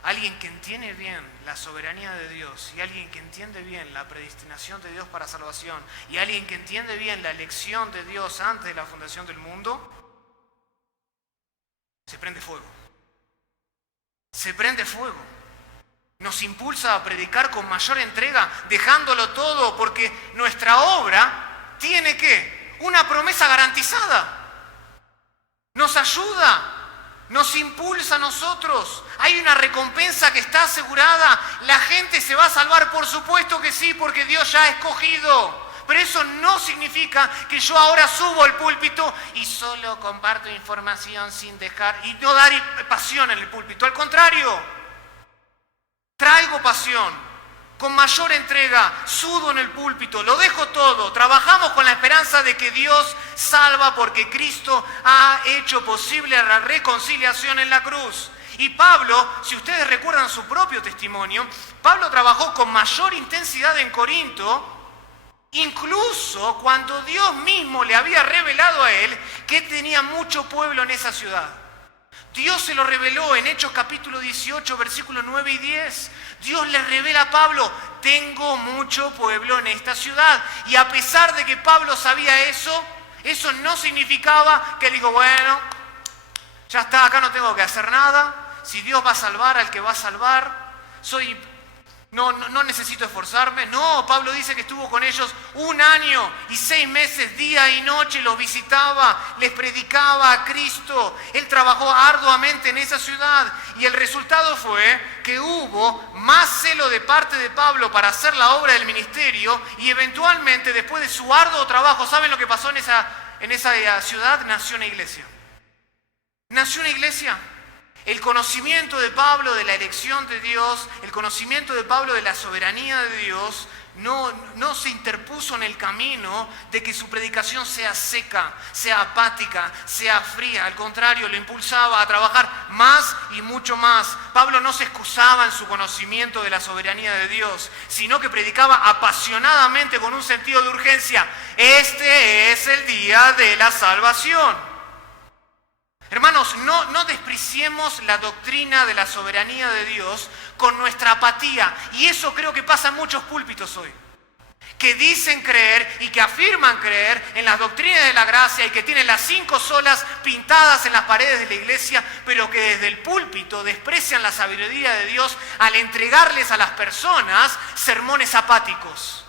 Alguien que entiende bien la soberanía de Dios y alguien que entiende bien la predestinación de Dios para salvación y alguien que entiende bien la elección de Dios antes de la fundación del mundo, se prende fuego. Se prende fuego. Nos impulsa a predicar con mayor entrega, dejándolo todo, porque nuestra obra tiene ¿qué? Una promesa garantizada. Nos ayuda nos impulsa a nosotros. Hay una recompensa que está asegurada. La gente se va a salvar, por supuesto que sí, porque Dios ya ha escogido. Pero eso no significa que yo ahora subo al púlpito y solo comparto información sin dejar y no dar pasión en el púlpito. Al contrario, traigo pasión. Con mayor entrega, sudo en el púlpito, lo dejo todo. Trabajamos con la esperanza de que Dios salva porque Cristo ha hecho posible la reconciliación en la cruz. Y Pablo, si ustedes recuerdan su propio testimonio, Pablo trabajó con mayor intensidad en Corinto, incluso cuando Dios mismo le había revelado a él que tenía mucho pueblo en esa ciudad. Dios se lo reveló en Hechos capítulo 18, versículos 9 y 10. Dios le revela a Pablo, tengo mucho pueblo en esta ciudad. Y a pesar de que Pablo sabía eso no significaba que dijo, bueno, ya está, acá no tengo que hacer nada. Si Dios va a salvar al que va a salvar, no necesito esforzarme. No, Pablo dice que estuvo con ellos 1 año y 6 meses, día y noche, los visitaba, les predicaba a Cristo. Él trabajó arduamente en esa ciudad y el resultado fue que hubo más celo de parte de Pablo para hacer la obra del ministerio y eventualmente, después de su arduo trabajo, ¿saben lo que pasó en esa ciudad? Nació una iglesia. Nació una iglesia. El conocimiento de Pablo de la elección de Dios, el conocimiento de Pablo de la soberanía de Dios, no se interpuso en el camino de que su predicación sea seca, sea apática, sea fría. Al contrario, lo impulsaba a trabajar más y mucho más. Pablo no se excusaba en su conocimiento de la soberanía de Dios, sino que predicaba apasionadamente con un sentido de urgencia. Este es el día de la salvación. Hermanos, no despreciemos la doctrina de la soberanía de Dios con nuestra apatía. Y eso creo que pasa en muchos púlpitos hoy. Que dicen creer y que afirman creer en las doctrinas de la gracia y que tienen las 5 solas pintadas en las paredes de la iglesia, pero que desde el púlpito desprecian la sabiduría de Dios al entregarles a las personas sermones apáticos.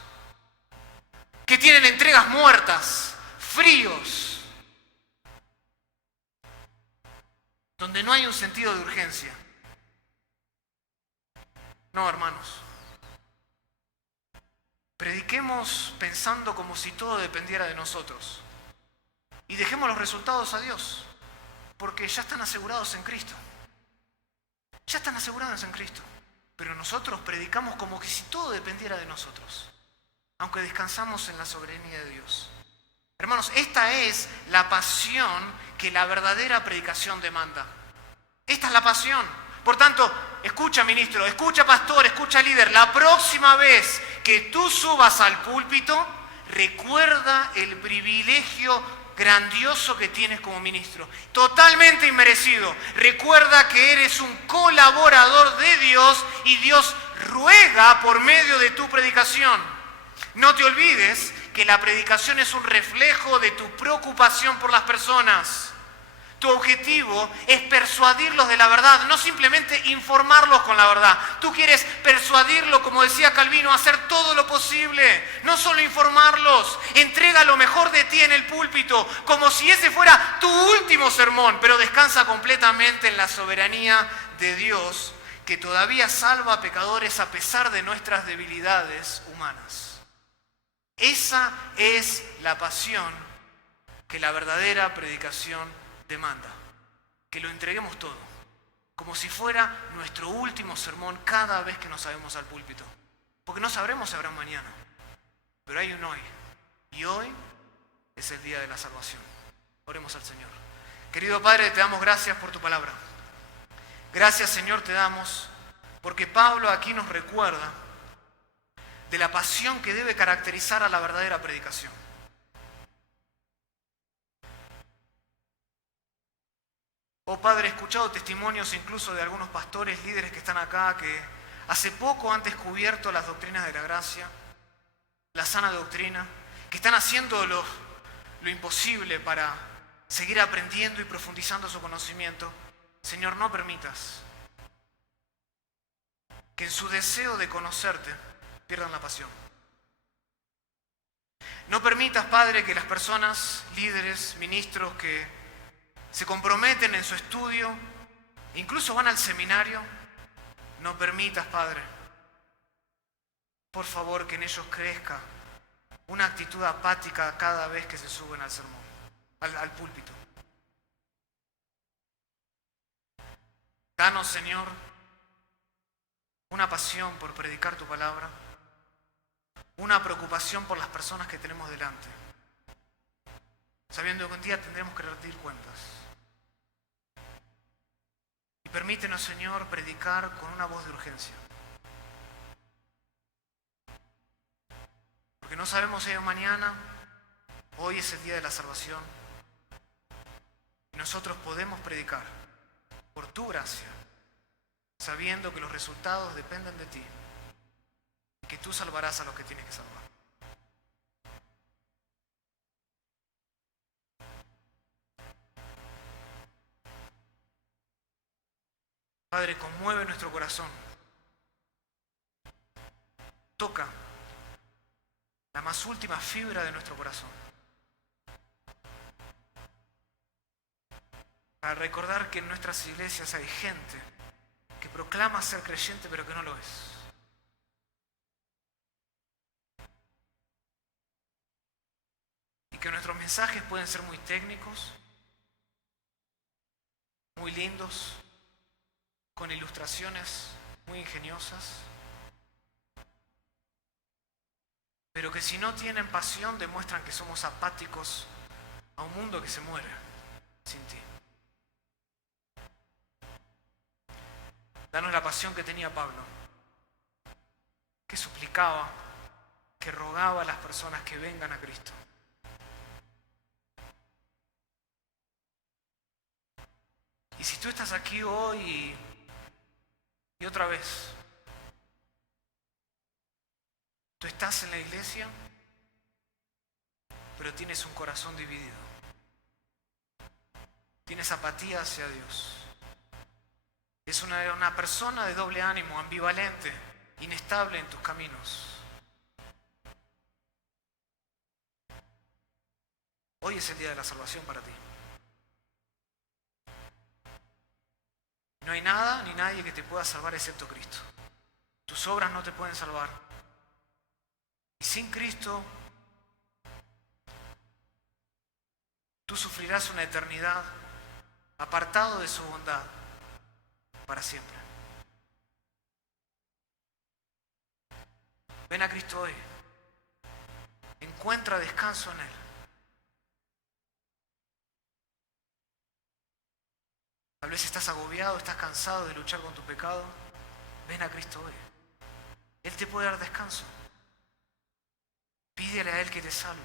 Que tienen entregas muertas, fríos, donde no hay un sentido de urgencia. No, hermanos. Prediquemos pensando como si todo dependiera de nosotros. Y dejemos los resultados a Dios, porque ya están asegurados en Cristo. Ya están asegurados en Cristo. Pero nosotros predicamos como que si todo dependiera de nosotros, aunque descansamos en la soberanía de Dios. Hermanos, esta es la pasión que la verdadera predicación demanda. Esta es la pasión. Por tanto, escucha ministro, escucha pastor, escucha líder. La próxima vez que tú subas al púlpito, recuerda el privilegio grandioso que tienes como ministro. Totalmente inmerecido. Recuerda que eres un colaborador de Dios y Dios ruega por medio de tu predicación. No te olvides que la predicación es un reflejo de tu preocupación por las personas. Tu objetivo es persuadirlos de la verdad, no simplemente informarlos con la verdad. Tú quieres persuadirlos, como decía Calvino, a hacer todo lo posible. No solo informarlos, entrega lo mejor de ti en el púlpito, como si ese fuera tu último sermón, pero descansa completamente en la soberanía de Dios, que todavía salva a pecadores a pesar de nuestras debilidades humanas. Esa es la pasión que la verdadera predicación demanda, que lo entreguemos todo, como si fuera nuestro último sermón cada vez que nos salgamos al púlpito. Porque no sabremos si habrá mañana, pero hay un hoy. Y hoy es el día de la salvación. Oremos al Señor. Querido Padre, te damos gracias por tu palabra. Gracias, Señor, te damos porque Pablo aquí nos recuerda de la pasión que debe caracterizar a la verdadera predicación. Oh Padre, he escuchado testimonios incluso de algunos pastores, líderes que están acá, que hace poco han descubierto las doctrinas de la gracia, la sana doctrina, que están haciendo lo imposible para seguir aprendiendo y profundizando su conocimiento. Señor, no permitas que en su deseo de conocerte pierdan la pasión. No permitas, Padre, que las personas, líderes, ministros que se comprometen en su estudio, incluso van al seminario. No permitas, Padre, por favor, que en ellos crezca una actitud apática cada vez que se suben al sermón, al púlpito. Danos, Señor, una pasión por predicar tu palabra, una preocupación por las personas que tenemos delante, sabiendo que un día tendremos que rendir cuentas. Y permítenos, Señor, predicar con una voz de urgencia. Porque no sabemos si mañana, hoy es el día de la salvación. Y nosotros podemos predicar por tu gracia, sabiendo que los resultados dependen de ti y que tú salvarás a los que tienes que salvar. Padre, conmueve nuestro corazón. Toca la más última fibra de nuestro corazón, para recordar que en nuestras iglesias hay gente que proclama ser creyente pero que no lo es. Y que nuestros mensajes pueden ser muy técnicos, muy lindos, con ilustraciones muy ingeniosas, pero que si no tienen pasión demuestran que somos apáticos a un mundo que se muere sin ti. Danos la pasión que tenía Pablo, que suplicaba, que rogaba a las personas que vengan a Cristo. Y si tú estás aquí hoy y otra vez, tú estás en la iglesia, pero tienes un corazón dividido. Tienes apatía hacia Dios. Es una persona de doble ánimo, ambivalente, inestable en tus caminos. Hoy es el día de la salvación para ti. No hay nada ni nadie que te pueda salvar excepto Cristo. Tus obras no te pueden salvar. Y sin Cristo, tú sufrirás una eternidad apartado de su bondad para siempre. Ven a Cristo hoy. Encuentra descanso en Él. Tal vez estás agobiado, estás cansado de luchar con tu pecado. Ven a Cristo hoy. Él te puede dar descanso. Pídele a Él que te salve.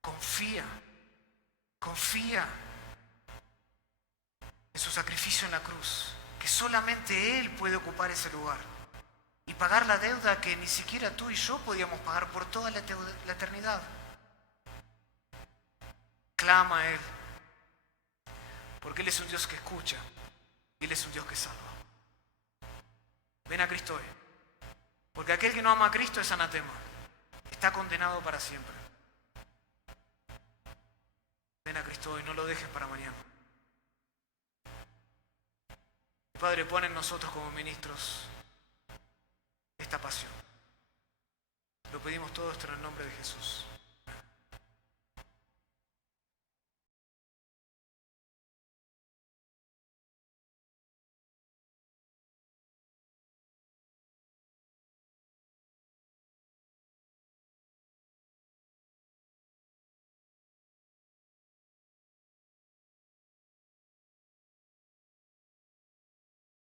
Confía en su sacrificio en la cruz, que solamente Él puede ocupar ese lugar y pagar la deuda que ni siquiera tú y yo podíamos pagar por toda la eternidad. Clama a Él, porque Él es un Dios que escucha y Él es un Dios que salva. Ven a Cristo hoy, porque aquel que no ama a Cristo es anatema, está condenado para siempre. Ven a Cristo hoy, no lo dejes para mañana. Padre, pon en nosotros como ministros esta pasión. Lo pedimos todo esto en el nombre de Jesús.